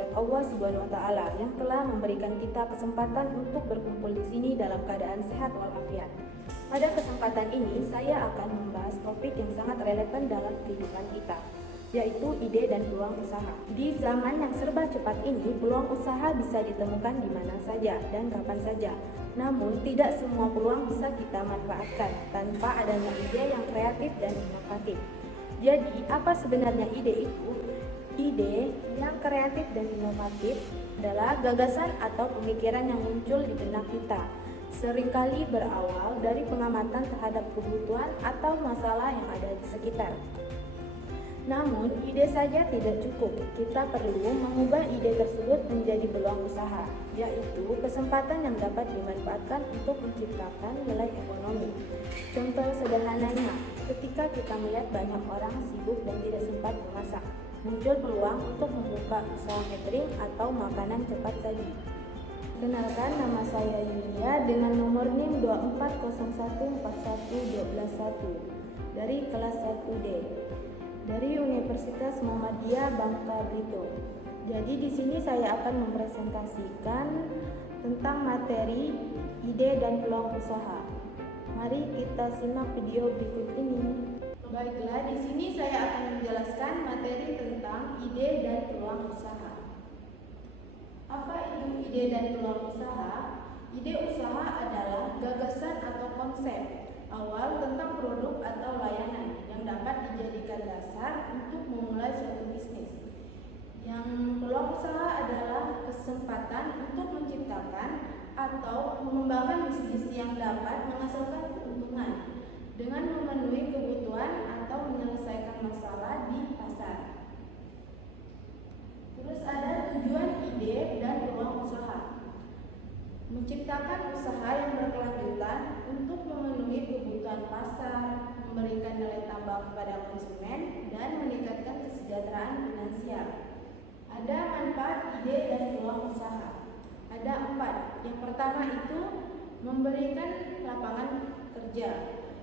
kehadirat Allah Subhanahu wa taala yang telah memberikan kita kesempatan untuk berkumpul di sini dalam keadaan sehat walafiat. Pada kesempatan ini saya akan membahas topik yang sangat relevan dalam kehidupan kita, yaitu ide dan peluang usaha. Di zaman yang serba cepat ini, peluang usaha bisa ditemukan di mana saja dan kapan saja. Namun, tidak semua peluang bisa kita manfaatkan tanpa adanya ide yang kreatif dan inovatif. Jadi, apa sebenarnya ide itu? Ide yang kreatif dan inovatif adalah gagasan atau pemikiran yang muncul di benak kita. Seringkali berawal dari pengamatan terhadap kebutuhan atau masalah yang ada di sekitar. Namun, ide saja tidak cukup. Kita perlu mengubah ide tersebut menjadi peluang usaha, yaitu kesempatan yang dapat dimanfaatkan untuk menciptakan nilai ekonomi. Contoh sederhananya, ketika kita melihat banyak orang sibuk dan tidak sempat memasak, muncul peluang untuk membuka usaha catering atau makanan cepat saji. Kenalkan, nama saya Yulia dengan nomor NIM 240141121 dari kelas 1D. Dari Universitas Muhammadiyah Bangka Belitung. Jadi di sini saya akan mempresentasikan tentang materi ide dan peluang usaha. Mari kita simak video berikut ini. Baiklah, di sini saya akan menjelaskan materi tentang ide dan peluang usaha. Apa itu ide dan peluang usaha? Ide usaha adalah gagasan atau konsep awal tentang produk atau layanan yang dapat dijadikan dasar untuk memulai suatu bisnis. Yang peluang usaha adalah kesempatan untuk menciptakan atau mengembangkan bisnis yang dapat menghasilkan keuntungan dengan memenuhi kebutuhan atau menyelesaikan masalah di pasar. Terus ada tujuan ide dan peluang usaha. Menciptakan usaha yang berkelanjutan untuk memenuhi kebutuhan pasar, memberikan nilai tambah kepada konsumen, dan meningkatkan kesejahteraan finansial. Ada manfaat ide dan peluang usaha. Ada 4. Yang pertama itu memberikan lapangan kerja.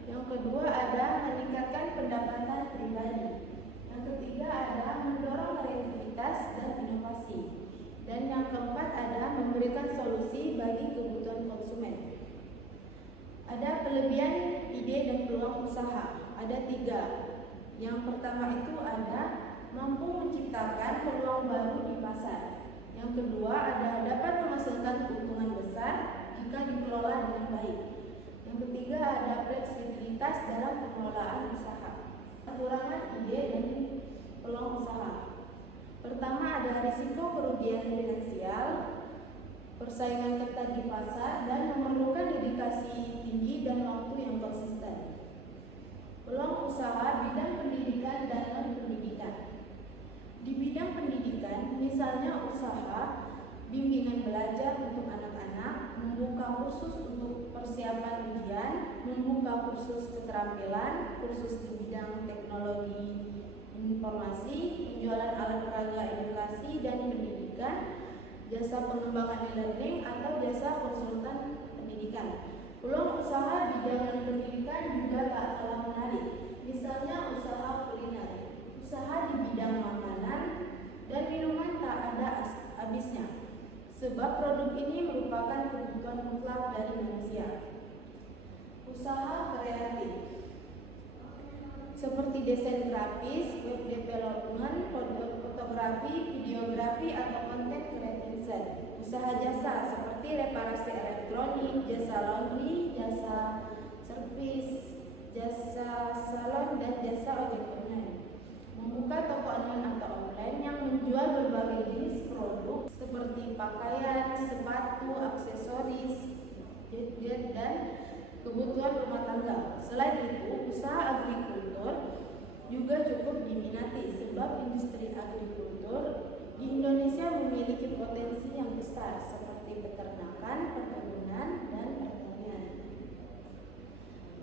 Yang kedua ada meningkatkan pendapatan pribadi. Yang ketiga ada mendorong kreativitas dan inovasi. Dan yang keempat ada memberikan solusi bagi kebutuhan konsumen. Ada kelebihan ide dan peluang usaha. Ada 3. Yang pertama itu ada mampu menciptakan peluang baru di pasar. Yang kedua ada dapat menghasilkan keuntungan besar jika dikelola dengan baik. Yang ketiga ada fleksibilitas dalam pengelolaan usaha. Kekurangan ide dan peluang usaha. Pertama ada risiko kerugian finansial, persaingan ketat di pasar, dan memerlukan dedikasi tinggi dan waktu yang konsisten. Peluang usaha bidang pendidikan dan non-pendidikan. Di bidang pendidikan, misalnya usaha bimbingan belajar untuk anak-anak, membuka kursus untuk persiapan ujian, membuka kursus keterampilan, kursus di bidang teknologi informasi, penjualan alat peraga edukasi dan pendidikan, jasa pengembangan e-learning atau jasa konsultan pendidikan. Peluang usaha bidang pendidikan juga tak kalah menarik. Misalnya usaha kuliner, usaha di bidang makanan dan minuman tak ada habisnya. Sebab produk ini merupakan kebutuhan mutlak dari manusia. Usaha kreatif seperti desain grafis, web development, fotografi, videografi, atau content creation. Usaha jasa seperti reparasi elektronik, jasa laundry, jasa servis, jasa salon, dan jasa ojek online. Membuka toko online atau offline yang menjual berbagai jenis produk seperti pakaian, sepatu, aksesoris, gadget, dan kebutuhan rumah tangga. Selain itu, usaha agrikultur juga cukup diminati sebab industri agrikultur di Indonesia memiliki potensi yang besar seperti peternakan, perkebunan, dan pertanian.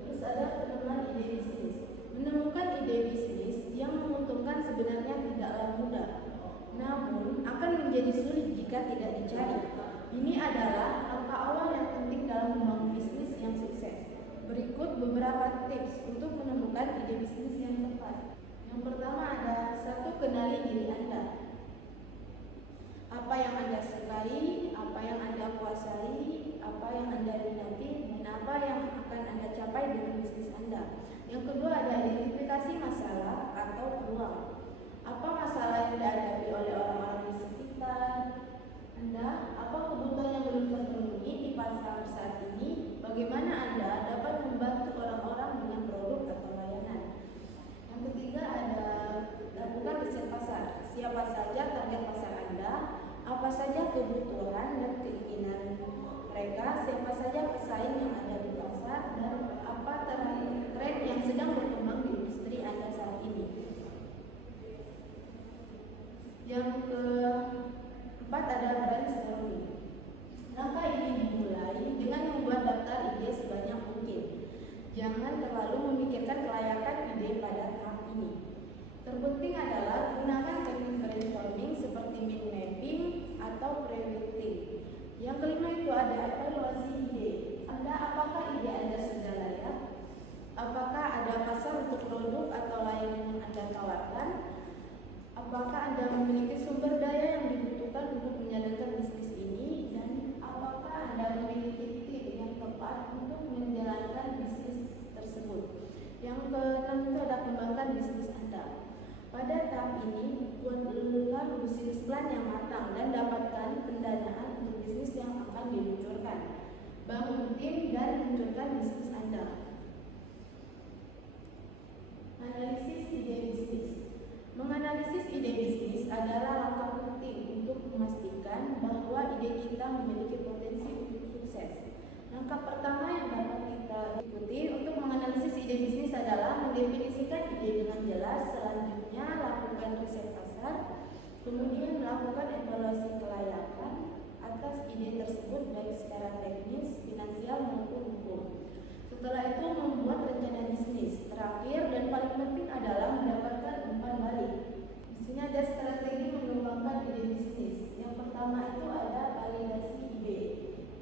Terus ada penemuan ide bisnis. Menemukan ide bisnis yang menguntungkan sebenarnya tidaklah mudah, namun akan menjadi sulit jika tidak dicari. Ini adalah langkah awal yang penting dalam membangun bisnis yang sukses. Berikut beberapa tips untuk menemukan ide bisnis yang tepat. Yang pertama ada 1. Kenali diri Anda. apa yang Anda sukai, apa yang Anda kuasai, apa yang Anda minati, dan apa yang akan Anda capai dengan bisnis Anda. Yang kedua ada identifikasi masalah atau peluang. Apa masalah yang dihadapi oleh orang-orang di sekitar Anda? Apa kebutuhan yang belum terpenuhi di pasar saat ini? Bagaimana Anda dapat membantu orang-orang dengan produk atau layanan? Yang ketiga ada lakukan riset pasar. Siapa saja target pasar Anda? Apa saja kebutuhan dan keinginan mereka? Siapa saja pesaing yang ada di pasar? Dan apa tren yang sedang berkembang di industri Anda saat ini? Yang keempat ada brainstorming. Langkah ini dimulai dengan membuat daftar ide sebanyak mungkin. Jangan terlalu memikirkan kelayakan ide pada tahap ini. Terpenting adalah gunakan teknik brainstorming seperti mind mapping atau pre-writing. Yang kelima itu ada evaluasi ide. Apakah ide Anda sudah layak? Apakah ada pasar untuk produk atau layanan yang Anda tawarkan? Apakah Anda memiliki sumber daya yang dibutuhkan untuk menjalankan bisnis ini? Dan apakah Anda memiliki tim yang tepat untuk menjalankan bisnis tersebut? Yang keenam itu ada kembangkan bisnis Anda. Pada tahap ini, buatlah bisnis plan yang matang dan dapatkan pendanaan untuk bisnis yang akan diluncurkan. Bangun tim dan luncurkan bisnis Anda. Analisis ide bisnis. Menganalisis ide bisnis adalah langkah penting untuk memastikan bahwa ide kita memiliki potensi untuk sukses. Langkah pertama yang dapat kita ikuti untuk menganalisis ide bisnis adalah mendefinisikan ide dengan jelas. Selanjutnya, lakukan riset pasar. Kemudian, melakukan evaluasi kelayakan atas ide tersebut baik secara teknis, finansial maupun hukum. Setelah itu, membuat rencana bisnis. Terakhir dan paling penting adalah mendapatkan umpan balik. Di sini ada strategi mengembangkan ide bisnis. Yang pertama itu ada validasi ide.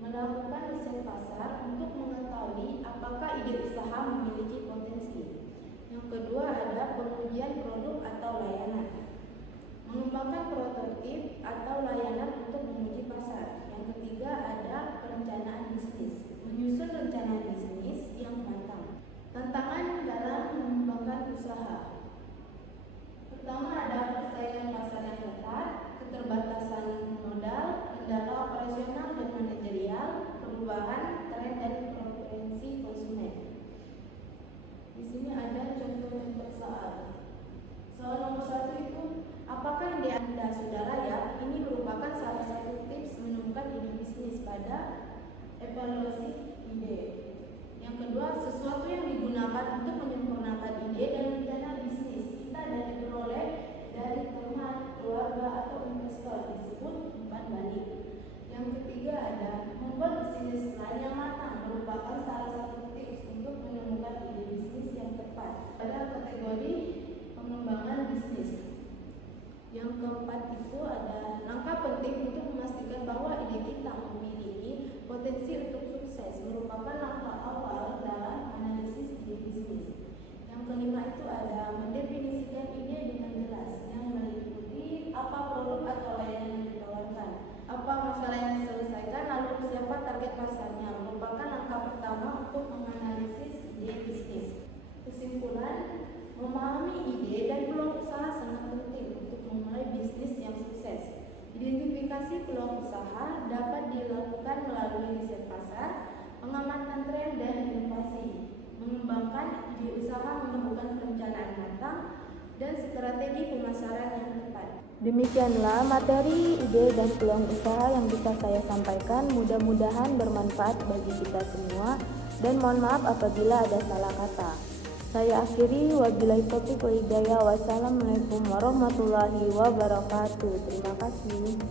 Melakukan riset pasar untuk mengetahui apakah ide usaha memiliki potensi. Yang kedua ada pengujian produk atau layanan. Mengembangkan prototip atau layanan untuk menguji pasar. Yang ketiga ada perencanaan bisnis. Menyusun rencana bisnis yang matang. Tantangan dalam mengembangkan usaha. Pertama ada persaingan pasar yang ketat, keterbatasan modal, kendala operasional dan manajerial, perubahan tren dan preferensi konsumen. Di sini ada contoh-contoh soal. Soal nomor 1 itu, apakah ide Anda sudah layak? Ini merupakan salah satu tips menemukan ide bisnis pada evaluasi ide. Yang kedua, sesuatu yang digunakan untuk menyempurnakan ide dan rencana bisnis kita dan diperoleh dari teman, keluarga atau investor disebut umpan balik. Yang ketiga ada membuat bisnis plan yang matang merupakan salah satu tips untuk menemukan ide bisnis yang tepat. Pada kategori pengembangan bisnis. Yang keempat itu ada langkah penting untuk memastikan bahwa ide kita memiliki potensi untuk sukses merupakan langkah awal dalam analisis ide bisnis. Yang kelima itu ada mendefinisikan ide dengan jelas yang meliputi apa produk atau layanan yang ditawarkan, apa masalah yang diselesaikan, lalu siapa target pasarnya merupakan langkah pertama untuk menganalisis ide bisnis. Kesimpulan, memahami ide dan peluang usaha sangat penting untuk memulai bisnis yang sukses. Identifikasi peluang usaha dapat dilakukan melalui riset pasar, pengamatan tren dan inovasi. Mengembangkan ide usaha memerlukan perencanaan matang dan strategi pemasaran yang tepat. Demikianlah materi, ide, dan peluang usaha yang bisa saya sampaikan. Mudah-mudahan bermanfaat bagi kita semua dan mohon maaf apabila ada salah kata. Saya akhiri, wabillahi taufiq wal hidayah. Wassalamualaikum warahmatullahi wabarakatuh. Terima kasih.